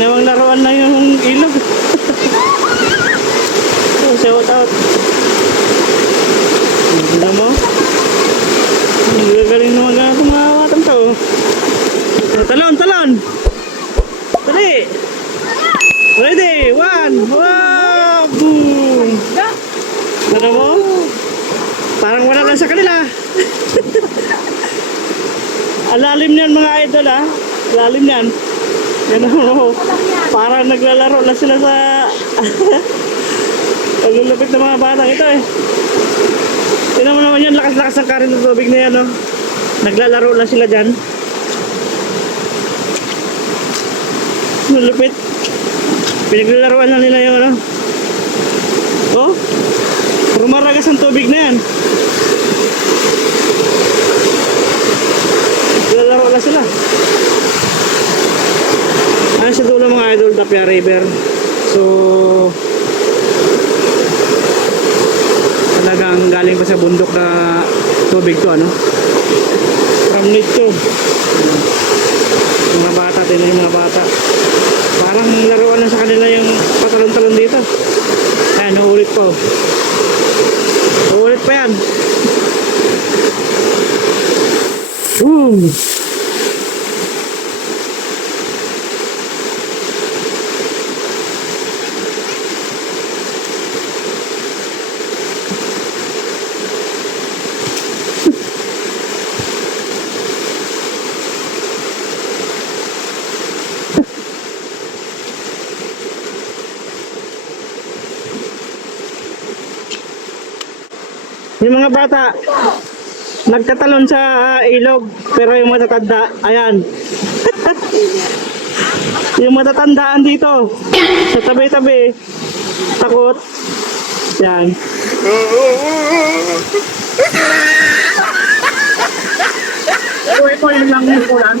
ginawang laruan na yung ilog. Oh, shout out. Tignan mo. Galing naman nga itong mga watang to. Talon, talon! Dali! Ready! One! Wow! Boom! Ano mo? Parang wala lang sa kanila. Alalim niyan mga idol ha. Alalim niyan. Yan o. Parang naglalaro na sila sa lulupit ng mga batang ito eh. Tignan mo naman yan. Lakas-lakas ang karin ng tubig na yan o. Naglalaro na sila dyan. Lulupit. Pinaglalaroan na nila yung ano. Oh. Rumaragas ang tubig na yan. Lalaro na sila. Ano sa dulo mga idol, Tapia River. So talagang galing pa sa bundok na tubig to ano. From nature. Mga bata, tingnan yung mga bata. Parang laruan na sa kanila yung patalon-talon dito. Ayan, uulit po. Uulit pa yan. Yung mga bata nagtatalon sa ilog, pero yung matatanda, ayan. Yung matatandaan dito sa tabi-tabi takot. Yan. Ito yung lang yung kulang.